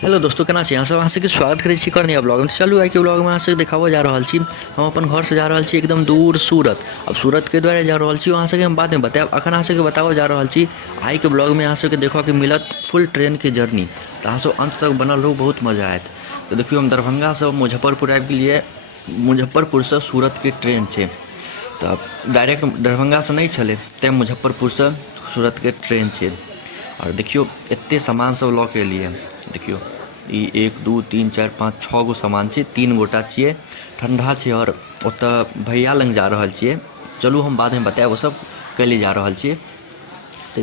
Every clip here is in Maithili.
हेलो दोस्तों, केना छी अहाँ सब? अहाँ सबके स्वागत करै छी करनिया ब्लॉग में। चलू आइ के ब्लॉग में अहाँ सबके देखाबो जा रहल छी। हम अपन घर से जा रहल छी एकदम दूर सूरत। अब सूरत के द्वारा जा रहल छी, अहाँ सबके हम बाद में बताएब। अखन अहाँ सबके बताबो जा रहल छी। आइ के ब्लॉग में अहाँ सबके देखो के मिलत फुल ट्रेन के जर्नी। तो अहाँ सब अंत तक बनल रहू, बहुत मजा आयत। तो देखियो, हम दरभंगा से मुजफ्फरपुर आबि गेलिए। मुजफ्फरपुर से सूरत के ट्रेन छै। तो अब डायरेक्ट दरभंगा से नहीं छले, तैं मुजफ्फरपुर से सूरत के ट्रेन छै। और देखियो, एते सामान सब लऽ के एलिए। देखियो, ई 1 2 3 4 5 6 गो सामान छै। 3 गोटा छिए, ठंडा छै। और ओतऽ भैया लग जा रहल छिए। चलू हम बाद में बताएब ओ सब कैले जा रहल छिए। तो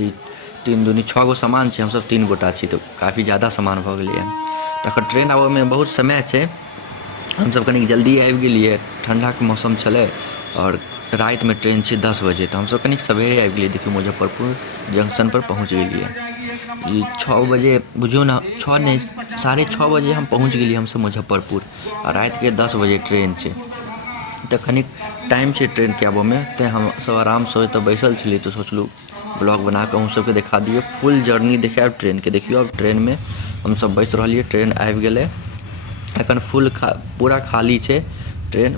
3 दूनी 6 गो सामान छै, हम सब 3 गोटा छी, तो काफ़ी ज़्यादा सामान भऽ गेलै। तखन ट्रेन आबऽ में बहुत समय छै। हम सब कनी जल्दी आबि गेलिए। ठंडा के मौसम छलै और रात में ट्रेन छै 10 बजे। तो हम सब कनी सवेरे आबि गेलिए। देखियो, मुजफ्फरपुर जंक्शन पर पहुँच गेलिए। ई 6 बजे बुझियो ना, 6 नहीं 6:30 बजे हम पहुँच गेलिए हम सब मुजफ्फरपुर। और रात के 10 बजे ट्रेन छै। तो कनी टाइम छै ट्रेन के आबऽ में। तैं हम सब आराम से ओतऽ बैसल छलिए। तो सोचलू ब्लॉग बना के हम सबके दिखा दिए, फुल जर्नी देखाएब ट्रेन के। देखियो, अब ट्रेन में हम सब बैस रहलिए। ट्रेन आबि गेलै। एखन फुल पूरा खाली छै ट्रेन।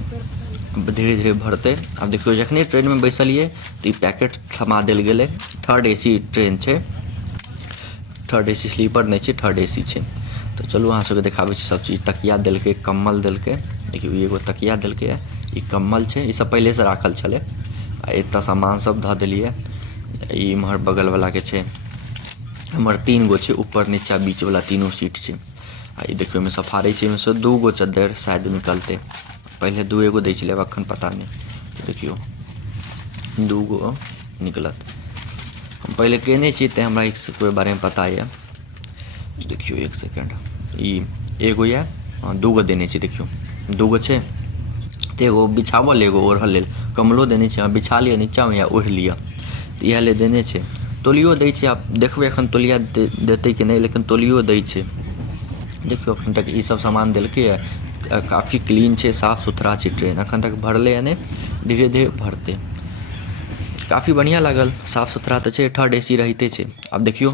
धीरे धीरे भरते। अब देखियो, जखने ट्रेन में बैसलिए तो ई पैकेट थमा देल गेलै। थर्ड एसी ट्रेन छै। थर्ड एसी स्लीपर नहीं छै, थर्ड एसी छै। तो चलू अहाँ सबके देखाबै छी सब चीज। तकिया देलकै, कम्बल देलकै। देखियो, एगो तकिया देलकै, ई कम्बल छै। ई सब पहले से राखल छलै। आ एतऽ सामान सब धऽ देलिए। ई इम्हर बगल वाला के छै। हमर 3 गो छै, ऊपर नीचा बीच वाला तीनों सीट छै। आ ई देखियो, में सफारी छै। में से 2 गो चद्दर शायद निकलते। पहले 2 गो दै छलै, अब अखन पता नहीं। तो देखियो, 2 गो निकलत। हम पहले केने छी, तैं हमरा इसके बारे में पता है। देखियो, 1 सेकंड। ई एगो या 2 गो देने छी। देखियो, 2 गो छै। तो एगो बिछावल, एगो ओढ़ल लेल। कम्बलो देने छै, बिछा लिअ नीचा में या ओढ़ लिअ। तो इएह ले देने छै। तोलियो दै छै। आप देखबै एखन तोलिया देतै कि नहीं, लेकिन तोलियो दै छै। देखियो, अखन तक ई सब सामान देलकै है। काफ़ी क्लीन छै, साफ सुथरा छै ट्रेन। अखन तक भरले है नहीं, धीरे धीरे भरते। काफ़ी बढ़िया लागल, साफ सुथरा तो छै। थर्ड एसी रहिते छै। अब देखियो,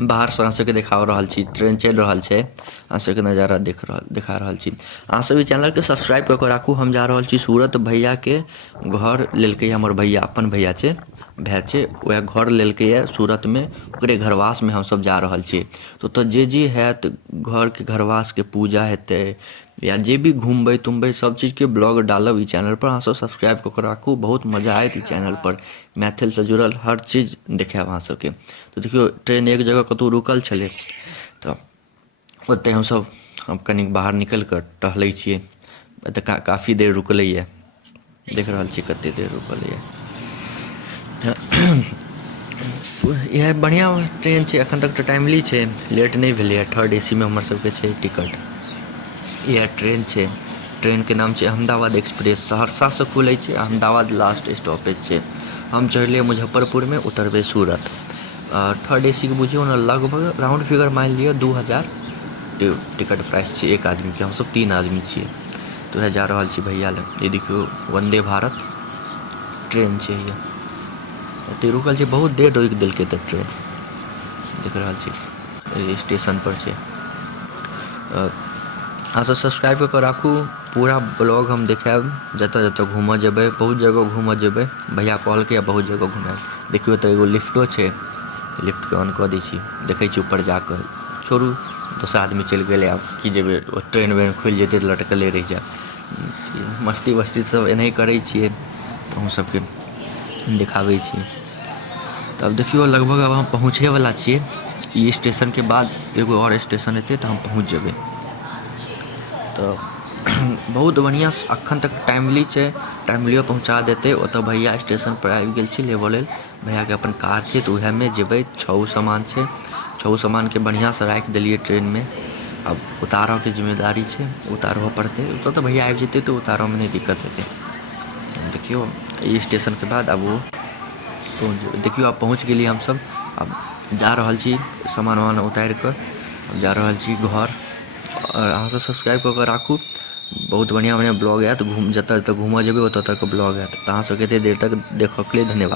बाहर से अहाँ सबके देखा रहल छी, ट्रेन चल रहल छै। अहाँ सबके नज़ारा देखा रहल छी। अहाँ सब ई चैनल के सब्सक्राइब कऽ के राखू। हम जा रहल छी सूरत। भैया के घर लेलकै, हमर भैया अपन भैया छै, भाय छै। वह घर लेलकै है सूरत में। ओकरे घरवास में हम सब जा रहल छी। तो ओतऽ जे हैत घर के घरवास के पूजा हेतै, या जे भी घूमबै तुमबै, सब चीज़ के ब्लॉग डालब ई चैनल पर। अहाँ सब सब्सक्राइब कऽ के राखू, बहुत मजा आयत ई चैनल पर। मैथिल से जुड़ल हर चीज़ देखाएब अहाँ सबके। तो देखियो, ट्रेन एक जगह कतौ रुकल छलै। तो ओतऽ हम सब कनी बाहर निकल कर टहलै छियै। एतऽ काफ़ी देर रुकलै है। देख रहल छी कते देर रुकल है। यह बढ़िया ट्रेन छै। एखन तक तो टाइमली छै, लेट नहीं भेलै है। थर्ड एसी में हमर सबके छै टिकट। यह ट्रेन छै। ट्रेन के नाम छै अहमदाबाद एक्सप्रेस। सहरसा से खुलै छै, अहमदाबाद लास्ट स्टॉपेज छै। हम चढ़लिए मुजफ्फरपुर में, उतरबै सूरत। थर्ड एसी के बुझियो ना, लगभग राउंड फिगर मान लिअ 2000 टिकट प्राइस छै एक आदमी के। हम सब 3 आदमी छिए। तो वह जा रहल छी भैया लग। ये देखियो, वंदे भारत ट्रेन छै। ये एते रुकल छै, बहुत देर रोकि देलकै। तऽ ट्रेन देख रहल छी स्टेशन पर छै। अहाँ सब सब्सक्राइब कऽ के राखू। पूरा ब्लॉग हम देखाएब, जतऽ जतऽ घूमऽ जेबै। बहुत जगह घूमऽ जेबै, भैया कहलकै बहुत जगह घुमाएब। देखियो, तऽ एगो लिफ्टो छै। लिफ्ट के ऑन कऽ दै छी, देखै छी ऊपर जाकऽ। छोड़ू, दोसर आदमी चलि गेलै, आब की जेबै। ट्रेन वेन खुलि जेतै तऽ लटकले रहि जाएब। मस्ती वस्ती सब एनाही करै छियै, तऽ हम सबके दिखाबै छी। तब देखियो, लगभग अब हम पहुँचेवला छियै। ई स्टेशन के बाद एगो और स्टेशन एतै, तऽ हम पहुँच जेबै। तो बहुत बढ़िया अखन तक टाइमली छै। टाइमलियो पहुँचा देते। ओतऽ भैया स्टेशन पर आबि गेल छै लेबऽ लेल। भैया के अपन कार छै, तो उएह में जेबै। 6 सामान छै। 6 सामान के बढ़िया से राखि देलिए ट्रेन में। अब उतारऽ के जिम्मेदारी छै, उतारबऽ पड़तै। ओतऽ तऽ भैया आबि जेतै, तो उतारऽ में नहीं दिक्कत हेतै। देखियो, ई स्टेशन के बाद अब वो देखियो, अब पहुँच गेलिए हम सब। अब जा रहल छी सामान वामान उतारि कऽ। अब जा रहल छी घर। और अहाँ सब सब्सक्राइब कऽ के राखू। बहुत बढ़िया बढ़िया ब्लॉग आयत। जतऽ जतऽ घूमऽ जेबै ओतऽ तक ब्लॉग आयत। तऽ अहाँ सब कते देर तक देखऽ के लिए धन्यवाद।